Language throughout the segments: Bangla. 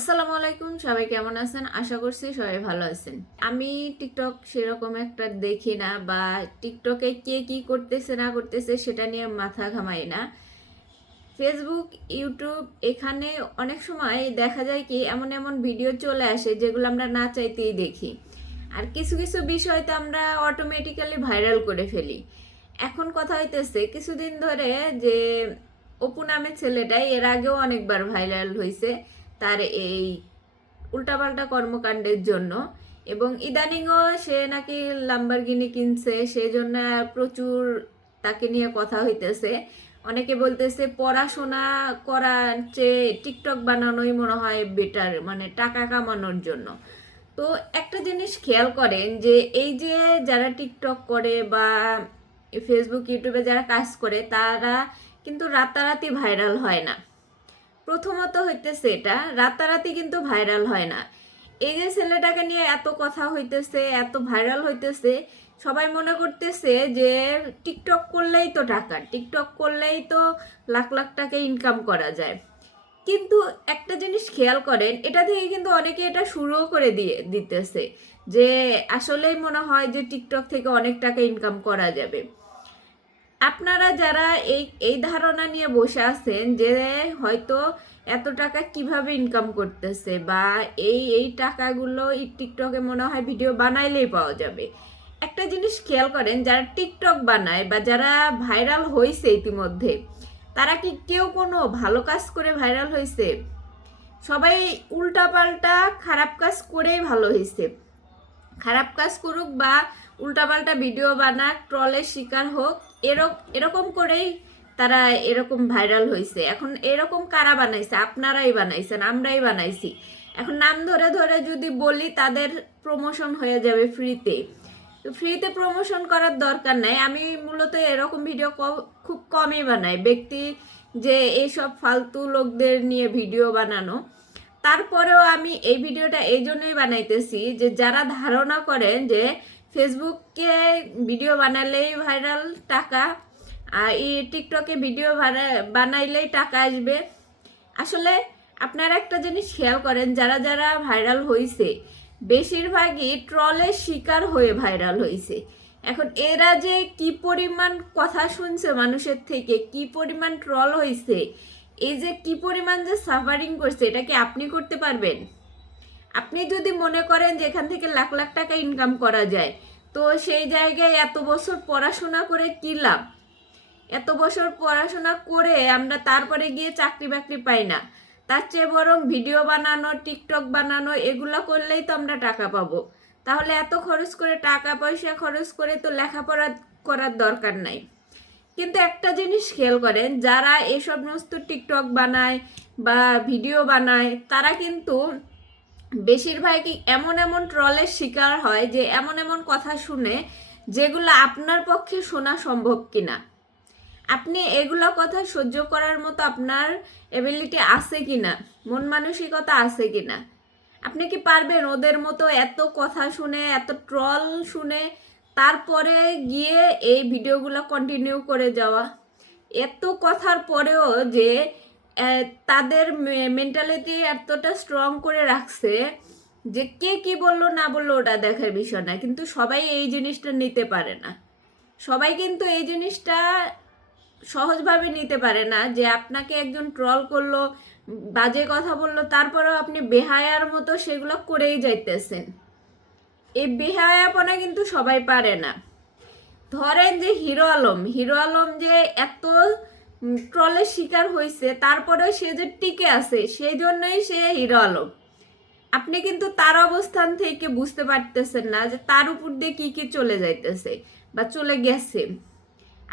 আসসালামু আলাইকুম, সবাই কেমন আছেন? আশা করছি সবাই ভালো আছেন। আমি টিকটক সেরকম একটা দেখি না, বা টিকটকে কে কি করতেছে না করতেছে সেটা নিয়ে মাথা ঘামাই না। ফেসবুক, ইউটিউব, এখানে অনেক সময় দেখা যায় কি এমন এমন ভিডিও চলে আসে যেগুলো আমরা না চাইতেই দেখি। আর কিছু কিছু বিষয় তো আমরা অটোমেটিক্যালি ভাইরাল করে ফেলি। এখন কথা হইতেছে কিছুদিন ধরে যে অপু নামের ছেলেটাই এর আগেও অনেকবার ভাইরাল হয়েছে তার এই উল্টাপাল্টা কর্মকাণ্ডের জন্য। এবং ইদানিংও সে নাকি লাম্বরগিনি কিনছে, সেজন্য প্রচুর তাকে নিয়ে কথা হইতেছে। অনেকে বলতেছে পড়াশোনা করার চেয়ে টিকটক বানানোই মনে হয় বেটার, মানে টাকা কামানোর জন্য। তো একটা জিনিস খেয়াল করেন যে এই যে যারা টিকটক করে বা ফেসবুক, ইউটিউবে যারা কাজ করে তারা কিন্তু রাতারাতি ভাইরাল হয় না। প্রথমত হইতেছে এটা রাতারাতি কিন্তু ভাইরাল হয় না। এই যে ছেলেটাকে নিয়ে এত কথা হইতেছে, এত ভাইরাল হইতেছে, সবাই মনে করতেছে যে টিকটক করলেই তো টাকা, টিকটক করলেই তো লাখ লাখ টাকা ইনকাম করা যায়। কিন্তু একটা জিনিস খেয়াল করেন, এটা থেকে কিন্তু অনেকে এটা শুরুও করে দিতেছে যে আসলেই মনে হয় যে টিকটক থেকে অনেক টাকা ইনকাম করা যাবে। আপনারা যারা এই এই ধারণা নিয়ে বসে আছেন যে হয়তো এত টাকা কিভাবে ইনকাম করতেছে, বা এই এই টাকাগুলো এই টিকটকে মনে হয় ভিডিও বানাইলেই পাওয়া যাবে, একটা জিনিস খেয়াল করেন, যারা টিকটক বানায় বা যারা ভাইরাল হয়েছে ইতিমধ্যে, তারা কি কেউ কোনো ভালো কাজ করে ভাইরাল হয়েছে? সবাই উল্টাপাল্টা খারাপ কাজ করেই ভালো হয়েছে। খারাপ কাজ করুক বা উল্টাপাল্টা ভিডিও বানাক, ট্রলের শিকার হোক, এরকম করেই তারা এরকম ভাইরাল হয়েছে। এখন এরকম কারা বানাইছে? আপনারাই বানাইছেন, আমরাই বানাইছি। এখন নাম ধরে ধরে যদি বলি তাদের প্রমোশন হয়ে যাবে ফ্রিতে। তো ফ্রিতে প্রমোশন করার দরকার নাই। আমি মূলত এরকম ভিডিও খুব কমই বানাই, ব্যক্তি যে এইসব ফালতু লোকদের নিয়ে ভিডিও বানানো। তারপরেও আমি এই ভিডিওটা এই জন্যই বানাইতেছি যে যারা ধারণা করেন যে ফেসবুকে ভিডিও বানালেই ভাইরাল টাকা, আর এই টিকটকে ভিডিও বানাইলেই টাকা আসবে। আসলে আপনারা একটা জিনিস খেয়াল করেন, যারা যারা ভাইরাল হয়েছে বেশিরভাগই ট্রলের শিকার হয়ে ভাইরাল হয়েছে। এখন এরা যে কি পরিমাণ কথা শুনছে মানুষের থেকে, কি পরিমাণ ট্রল হয়েছে, এই যে কি পরিমাণ যে সাফারিং করছে, এটা কি আপনি করতে পারবেন? আপনি যদি মনে করেন যে এখান থেকে লাখ লাখ টাকা ইনকাম করা যায়, তো সেই জায়গায় এত বছর পড়াশোনা করে কি লাভ? এত বছর পড়াশোনা করে আমরা তারপরে গিয়ে চাকরি বাকরি পাই না, তার চেয়ে বরং ভিডিও বানানো, টিকটক বানানো, এগুলো করলেই তো আমরা টাকা পাবো। তাহলে এত খরচ করে, টাকা পয়সা খরচ করে তো লেখাপড়া করার দরকার নাই। কিন্তু একটা জিনিস খেয়াল করেন, যারা এই সমস্ত টিকটক বানায় বা ভিডিও বানায়, তারা কিন্তু বেশিরভাগই এমন এমন ট্রলের শিকার হয় যে এমন এমন কথা শুনে যেগুলো আপনার পক্ষে শোনা সম্ভব কিনা। আপনি এগুলো কথা সহ্য করার মতো আপনার এবিলিটি আছে কিনা, মন মানসিকতা আছে কিনা? আপনি কি পারবেন ওদের মতো এত কথা শুনে, এত ট্রল শুনে তারপরে গিয়ে এই ভিডিওগুলো কন্টিনিউ করে যাওয়া? এত কথার পরেও যে তাদের মেন্টালিটি এতটা স্ট্রং করে রাখছে যে কে কি বললো না বললো ওটা দেখার বিষয় না, কিন্তু সবাই এই জিনিসটা নিতে পারে না। সবাই কিন্তু এই জিনিসটা সহজভাবে নিতে পারে না যে আপনাকে একজন ট্রল করলো, বাজে কথা বললো, তারপরেও আপনি বেহায়ার মতো সেগুলো করেই যাইতেছেন। এই বেহায়াপনা কিন্তু সবাই পারে না। ধরেন যে হিরো আলম যে এত ট্রলের শিকার হয়েছে, তারপরেও সে যে টিকে আছে, সেই জন্যই সে হিরো আলম। আপনি কিন্তু তার অবস্থান থেকে বুঝতে পারতেছেন না যে তার উপর দিয়ে কি কি চলে যাইতেছে বা চলে গেছে।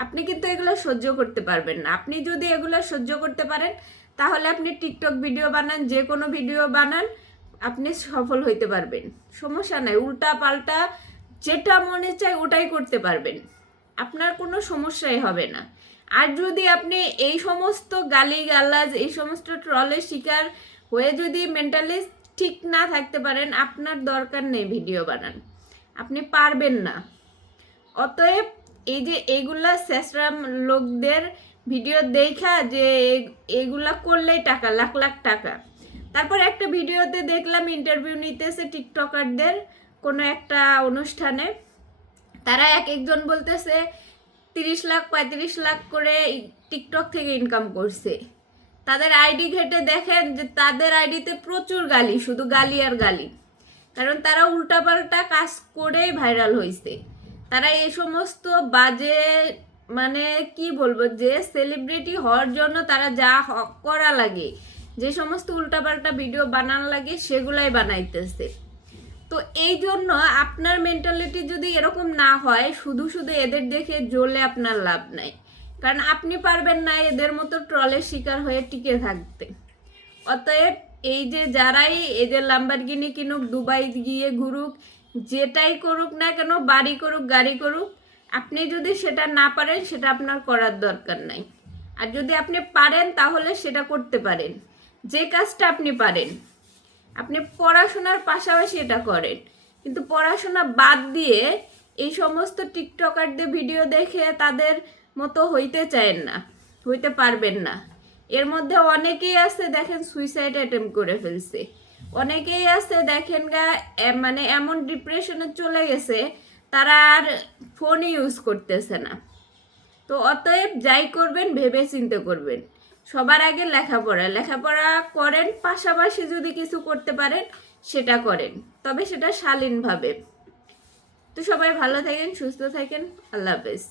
আপনি কিন্তু এগুলো সহ্য করতে পারবেন না। আপনি যদি এগুলো সহ্য করতে পারেন, তাহলে আপনি টিকটক ভিডিও বানান, যে কোনো ভিডিও বানান, আপনি সফল হইতে পারবেন। সমস্যা নাই, উল্টা পাল্টা যেটা মনে চায় ওটাই করতে পারবেন, আপনার কোনো সমস্যাই হবে না। আর যদি আপনি এই সমস্ত গালিগালাজ, এই সমস্ত ট্রলের শিকার হয়ে যদি মেন্টালি ঠিক না থাকতে পারেন, আপনার দরকার নেই ভিডিও বানান, আপনি পারবেন না। অতএব এই যে এইগুলা শেষরাম লোকদের ভিডিও দেখা যে এগুলা করলেই টাকা, লাখ লাখ টাকা, তারপর একটা ভিডিওতে দেখলাম ইন্টারভিউ নিতেছে টিকটকারদের কোনো একটা অনুষ্ঠানে, তারা এক একজন বলতেছে 30 লাখ 35 লাখ করে টিকটক থেকে ইনকাম করছে। তাদের আইডি ঘেটে দেখেন যে তাদের আইডিতে প্রচুর গালি, শুধু গালি আর গালি, কারণ তারা উল্টাপাল্টা কাজ করেই ভাইরাল হয়েছে। তারা এই সমস্ত বাজে, মানে কি বলবো, যে সেলিব্রিটি হওয়ার জন্য তারা যা করা লাগে, যে সমস্ত উল্টাপাল্টা ভিডিও বানানো লাগে সেগুলাই বানাইতেছে। তো এই জন্য আপনার মেন্টালিটি যদি এরকম না হয়, শুধু শুধু এদের দেখে জ্বলে আপনার লাভ নাই, কারণ আপনি পারবেন না এদের মতো ট্রলের শিকার হয়ে টিকে থাকতে। অতএব এই যে যারাই এদের লাম্বরগিনি কিনুক, দুবাই গিয়ে ঘুরুক, যেটাই করুক না কেন, বাড়ি করুক গাড়ি করুক, আপনি যদি সেটা না পারেন সেটা আপনার করার দরকার নাই। আর যদি আপনি পারেন তাহলে সেটা করতে পারেন, যে কাজটা আপনি পারেন। আপনি পড়াশোনার পাশাপাশি এটা করেন, কিন্তু পড়াশোনা বাদ দিয়ে এই সমস্ত টিকটকারদের ভিডিও দেখে তাদের মতো হইতে চায়েন না, হইতে পারবেন না। এর মধ্যে অনেকেই আছে দেখেন সুইসাইড অ্যাটেম্প করে ফেলছে, অনেকেই আছে দেখেন মানে এমন ডিপ্রেশনে চলে গেছে তারা আর ফোন ইউজ করতেছে না। তো অতএব যাই করবেন ভেবে চিন্তে করবেন। সবার আগে লেখাপড়া করেন, পাশাপাশি যদি কিছু করতে পারেন সেটা করেন, তবে সেটা শালীনভাবে। তো সবাই ভালো থাকেন, সুস্থ থাকেন, আল্লাহ হাফেজ।